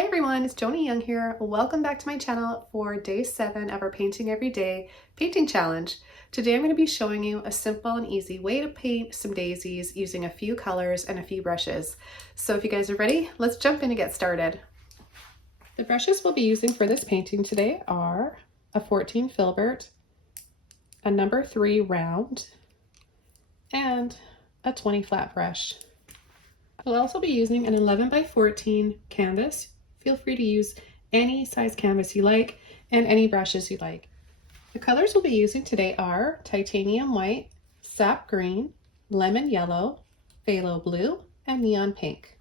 Hi everyone, it's Joni Young here. Welcome back to my channel for day 7 of our Painting Every Day painting challenge. Today I'm going to be showing you a simple and easy way to paint some daisies using a few colors and a few brushes. So if you guys are ready, let's jump in and get started. The brushes we'll be using for this painting today are a 14 filbert, a number 3 round, and a 20 flat brush. We'll also be using an 11 by 14 canvas. Feel free to use any size canvas you like and any brushes you like. The colors we'll be using today are titanium white, sap green, lemon yellow, phthalo blue, and neon pink.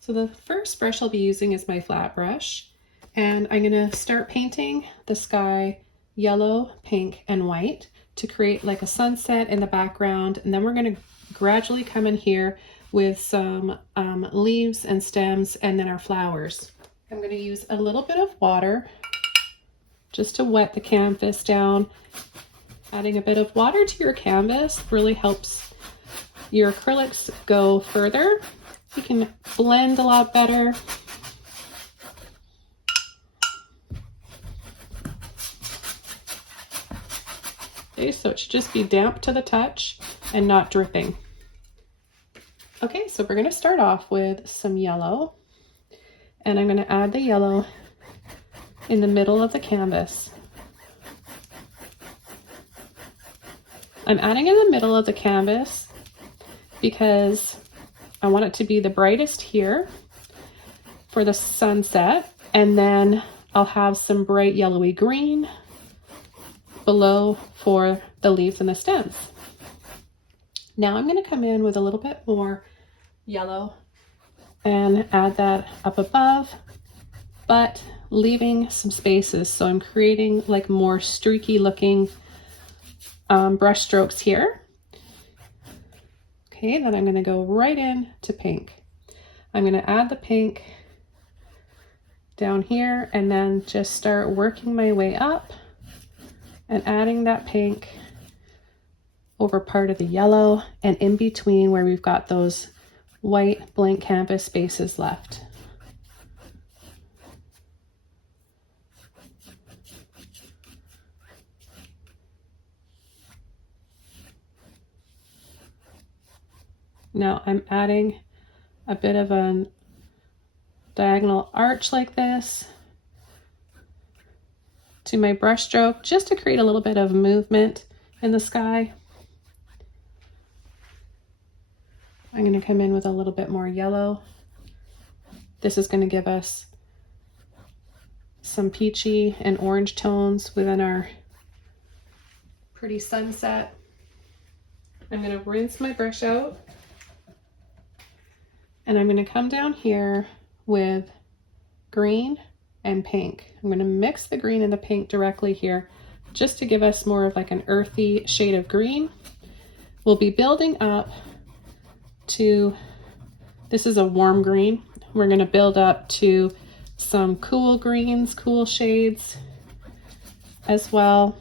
So the first brush I'll be using is my flat brush, and I'm going to start painting the sky yellow, pink, and white to create like a sunset in the background, and then we're going to gradually come in here with some leaves and stems and then our flowers. I'm going to use a little bit of water just to wet the canvas down. Adding a bit of water to your canvas really helps your acrylics go further. You can blend a lot better. Okay, so it should just be damp to the touch and not dripping. Okay, so we're going to start off with some yellow, and I'm going to add the yellow in the middle of the canvas. I'm adding in the middle of the canvas because I want it to be the brightest here for the sunset, and then I'll have some bright yellowy green below for the leaves and the stems. Now I'm going to come in with a little bit more yellow and add that up above, but leaving some spaces. So I'm creating like more streaky looking brush strokes here. Okay, then I'm going to go right in to pink. I'm going to add the pink down here and then just start working my way up and adding that pink over part of the yellow and in between where we've got those white blank canvas spaces left. Now I'm adding a bit of a diagonal arch like this to my brush stroke just to create a little bit of movement in the sky. I'm going to come in with a little bit more yellow. This is going to give us some peachy and orange tones within our pretty sunset. I'm going to rinse my brush out, and I'm going to come down here with green and pink. I'm going to mix the green and the pink directly here just to give us more of like an earthy shade of green. We'll be building up to, this is a warm green. We're going to build up to some cool greens, cool shades as well.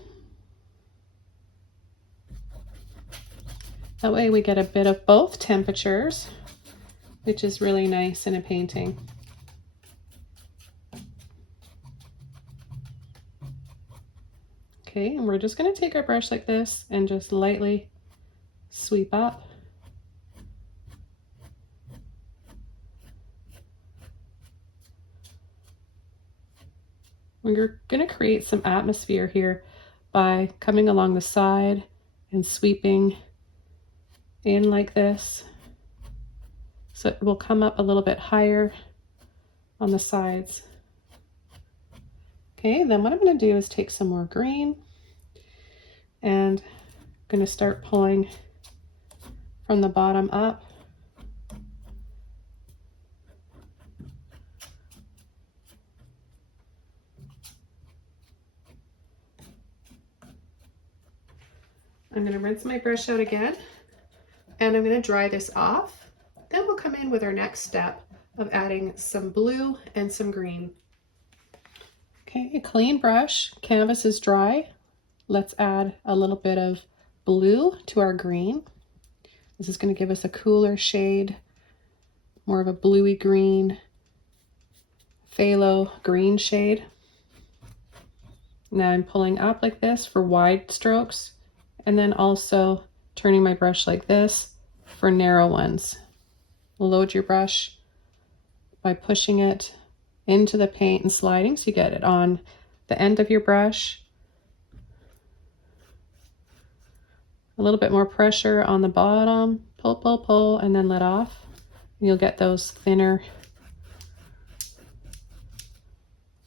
That way we get a bit of both temperatures, which is really nice in a painting. Okay, and we're just going to take our brush like this and just lightly sweep up. We're going to create some atmosphere here by coming along the side and sweeping in like this. So it will come up a little bit higher on the sides. Okay, then what I'm going to do is take some more green and I'm going to start pulling from the bottom up. I'm going to rinse my brush out again, and I'm going to dry this off. Then we'll come in with our next step of adding some blue and some green. Okay, a clean brush, canvas is dry. Let's add a little bit of blue to our green. This is going to give us a cooler shade, more of a bluey green. phthalo green shade. Now I'm pulling up like this for wide strokes, and then also turning my brush like this for narrow ones. Load your brush by pushing it into the paint and sliding so you get it on the end of your brush. A little bit more pressure on the bottom, pull, pull, pull, and then let off. And you'll get those thinner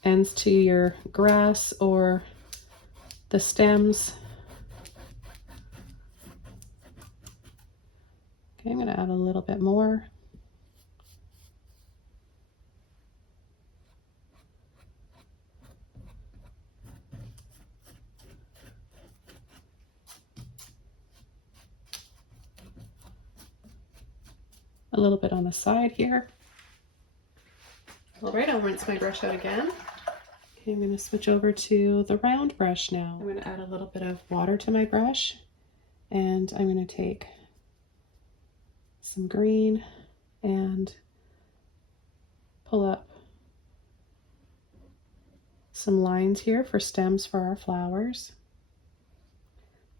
ends to your grass or the stems. Okay, I'm going to add a little bit more. A little bit on the side here. All right, I'll rinse my brush out again. Okay, I'm going to switch over to the round brush now. I'm going to add a little bit of water to my brush, and I'm going to take some green and pull up some lines here for stems for our flowers.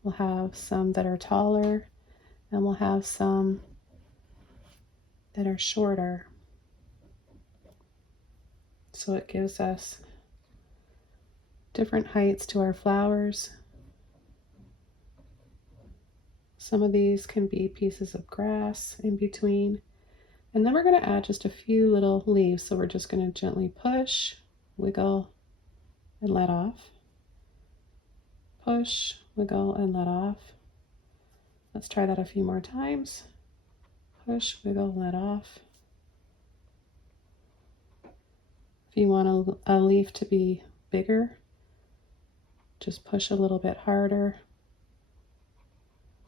We'll have some that are taller, and we'll have some that are shorter. So it gives us different heights to our flowers. Some of these can be pieces of grass in between. And then we're going to add just a few little leaves. So we're just going to gently push, wiggle, and let off. Push, wiggle, and let off. Let's try that a few more times. Push, wiggle, let off. If you want a leaf to be bigger, just push a little bit harder,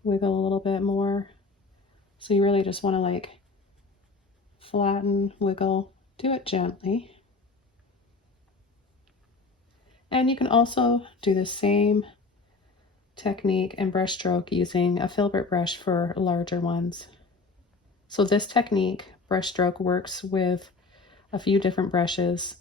wiggle a little bit more. So you really just want to like flatten, wiggle, do it gently. And you can also do the same technique and brush stroke using a filbert brush for larger ones. So this technique, brush stroke, works with a few different brushes.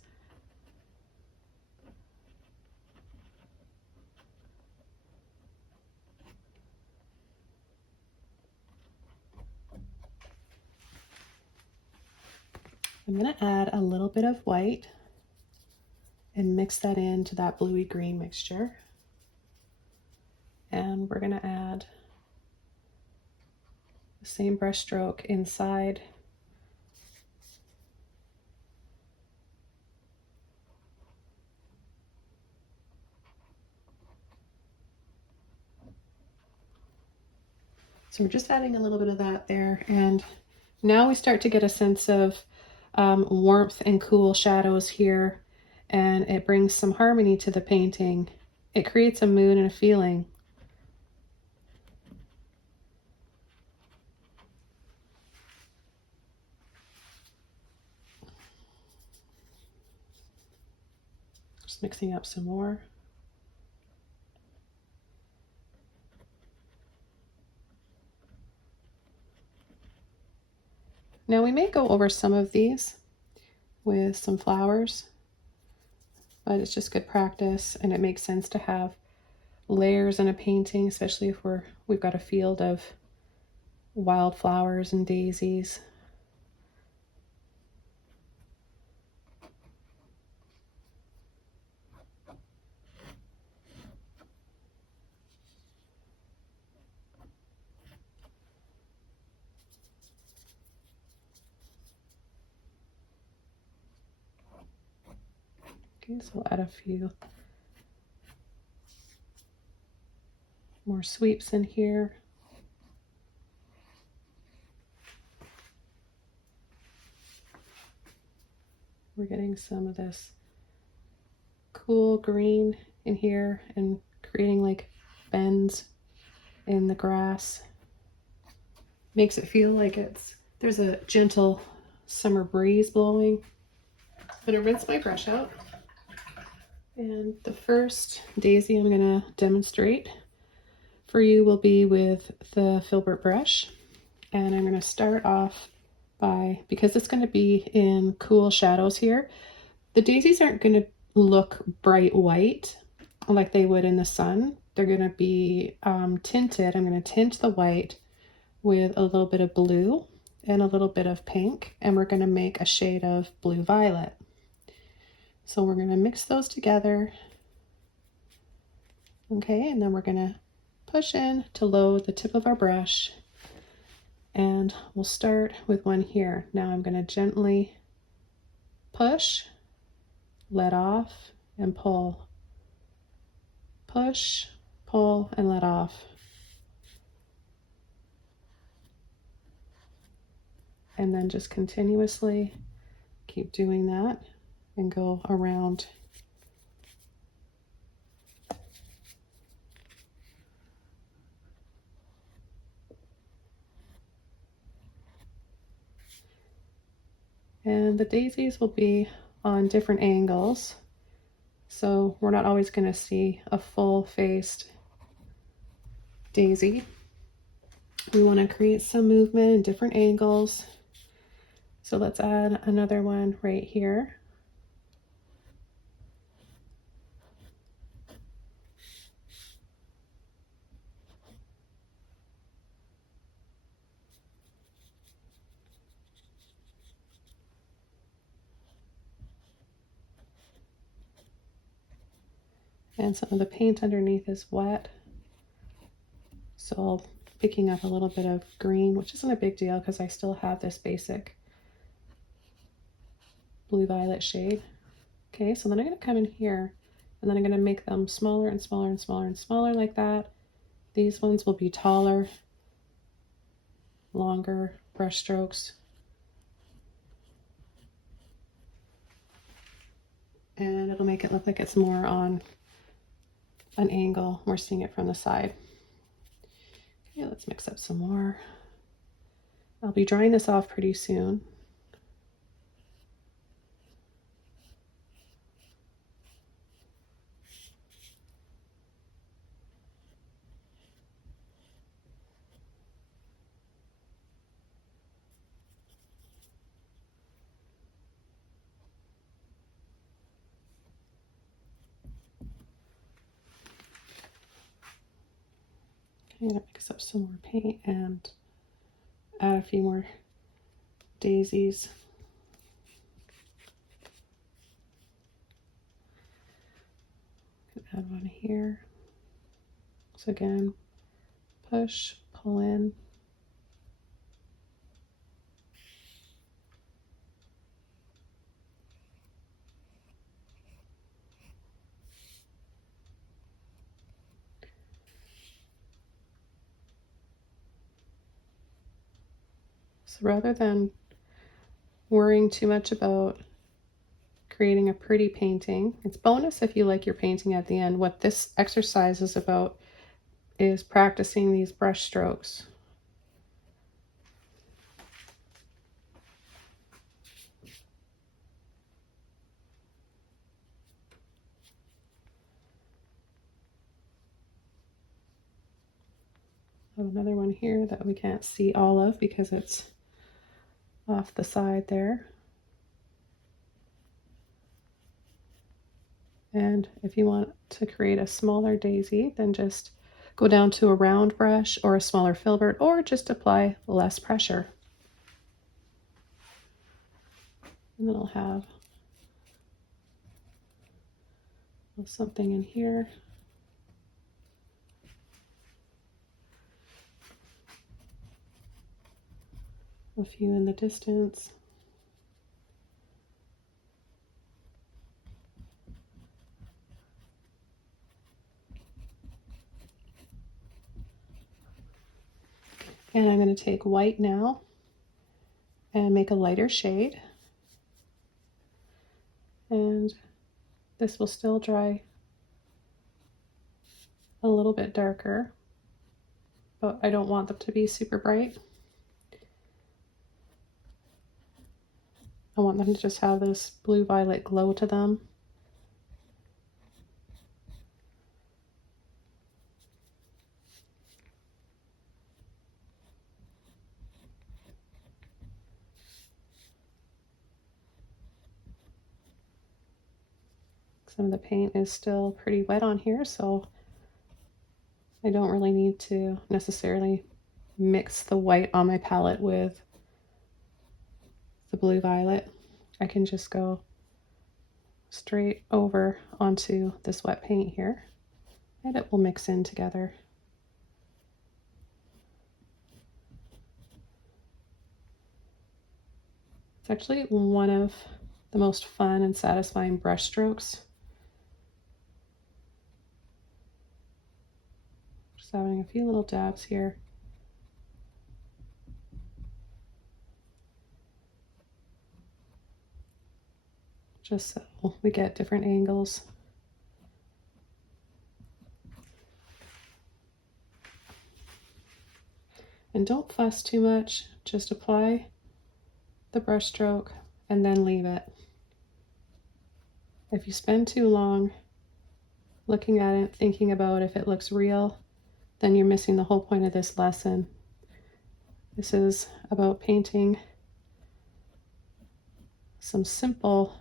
I'm going to add a little bit of white and mix that into that bluey green mixture. And we're going to add the same brush stroke inside. So we're just adding a little bit of that there, and now we start to get a sense of warmth and cool shadows here, and it brings some harmony to the painting. It creates a mood and a feeling. Just mixing up some more. Now we may go over some of these with some flowers, but it's just good practice, and it makes sense to have layers in a painting, especially if we've got a field of wildflowers and daisies. Okay, so we'll add a few more sweeps in here. We're getting some of this cool green in here and creating like bends in the grass. Makes it feel like there's a gentle summer breeze blowing. I'm gonna rinse my brush out. And the first daisy I'm gonna demonstrate for you will be with the filbert brush. And I'm gonna start off by, because it's gonna be in cool shadows here, The daisies aren't going to look bright white like they would in the sun. They're going to be tinted. I'm going to tint the white with a little bit of blue and a little bit of pink, and we're going to make a shade of blue violet. So we're going to mix those together. Okay, and then we're going to push in to load the tip of our brush, and we'll start with one here. Now I'm going to gently push, let off, and pull. Push, pull, and let off. And then just continuously keep doing that and go around. And the daisies will be on different angles, so we're not always going to see a full-faced daisy. We want to create some movement in different angles. So let's add another one right here. And some of the paint underneath is wet, so I'll picking up a little bit of green, which isn't a big deal because I still have this basic blue violet shade. Okay, so then I'm going to come in here and then I'm going to make them smaller and smaller and smaller and smaller like that. These ones will be taller, longer brush strokes. And it'll make it look like it's more on an angle. We're seeing it from the side. Okay, let's mix up some more. I'll be drying this off pretty soon. I'm gonna mix up some more paint and add a few more daisies. Add one here. So again, push, pull in. So rather than worrying too much about creating a pretty painting, it's bonus if you like your painting at the end. What this exercise is about is practicing these brush strokes. Another one here that we can't see all of because it's off the side there. And if you want to create a smaller daisy, then just go down to a round brush or a smaller filbert, or just apply less pressure. And then I'll have something in here. A few in the distance. And I'm going to take white now and make a lighter shade. And this will still dry a little bit darker, but I don't want them to be super bright. I want them to just have this blue violet glow to them. Some of the paint is still pretty wet on here, so I don't really need to necessarily mix the white on my palette with the blue violet. I can just go straight over onto this wet paint here, and it will mix in together. It's actually one of the most fun and satisfying brush strokes. Just having a few little dabs here. Just so we get different angles. And don't fuss too much, just apply the brush stroke and then leave it. If you spend too long looking at it, thinking about if it looks real, then you're missing the whole point of this lesson. This is about painting some simple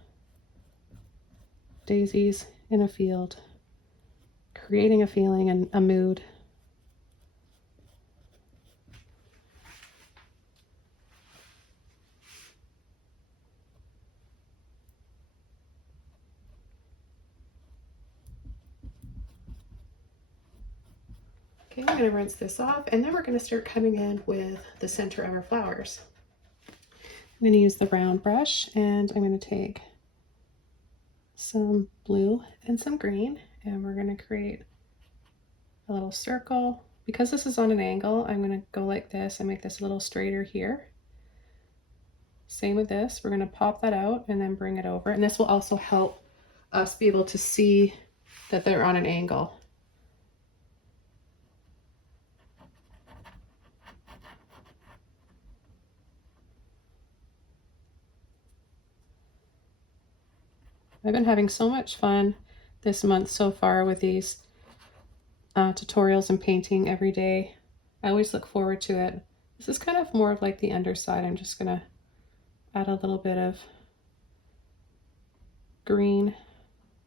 daisies in a field, creating a feeling and a mood. Okay, I'm going to rinse this off, and then we're going to start coming in with the center of our flowers. I'm going to use the round brush, and I'm going to take some blue and some green, and we're going to create a little circle. Because this is on an angle, I'm going to go like this and make this a little straighter here. Same with this, we're going to pop that out and then bring it over, and this will also help us be able to see that they're on an angle. I've been having so much fun this month so far with these tutorials and painting every day. I always look forward to it. This is kind of more of like the underside. I'm just gonna add a little bit of green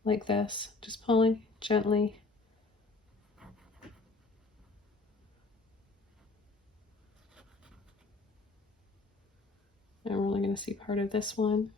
like this, just pulling gently. I'm only gonna see part of this one.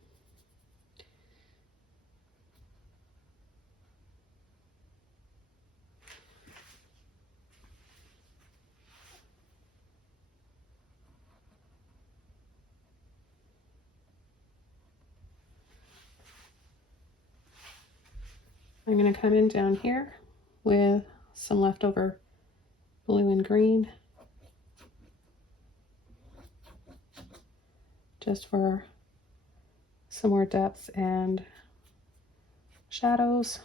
I'm going to come in down here with some leftover blue and green, just for some more depth and shadows.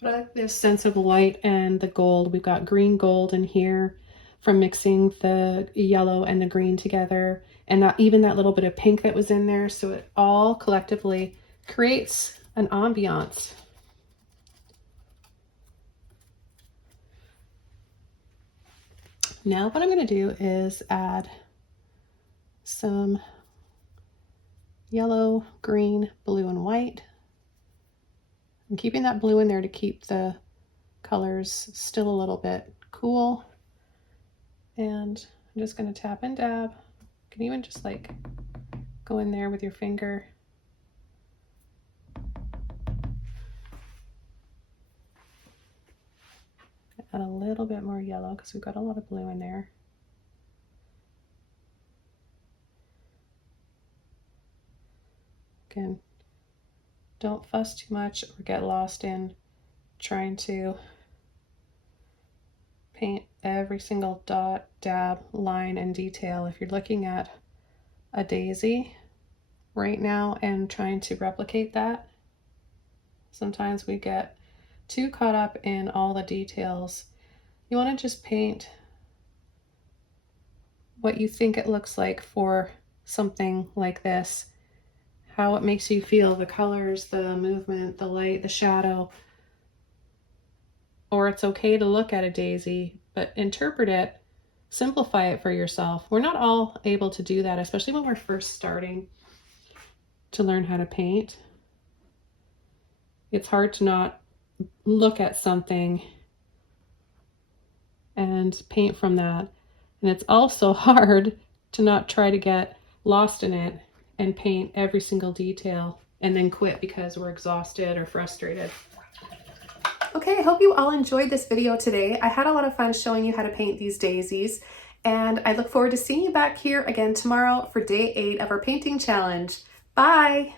But I like this sense of light and the gold. We've got green gold in here from mixing the yellow and the green together, and not even that little bit of pink that was in there. So it all collectively creates an ambiance. Now what I'm going to do is add some yellow, green, blue, and white. I'm keeping that blue in there to keep the colors still a little bit cool. And I'm just going to tap and dab. You can even just like go in there with your finger. Add a little bit more yellow because we've got a lot of blue in there. Again, don't fuss too much or get lost in trying to paint every single dot, dab, line, and detail. If you're looking at a daisy right now and trying to replicate that, sometimes we get too caught up in all the details. You want to just paint what you think it looks like for something like this, how it makes you feel, the colors, the movement, the light, the shadow. Or it's okay to look at a daisy, but interpret it, simplify it for yourself. We're not all able to do that, especially when we're first starting. to learn how to paint. It's hard to not look at something and paint from that. And it's also hard to not try to get lost in it and paint every single detail and then quit because we're exhausted or frustrated. Okay, I hope you all enjoyed this video today. I had a lot of fun showing you how to paint these daisies, and I look forward to seeing you back here again tomorrow for day 8 of our painting challenge. Bye!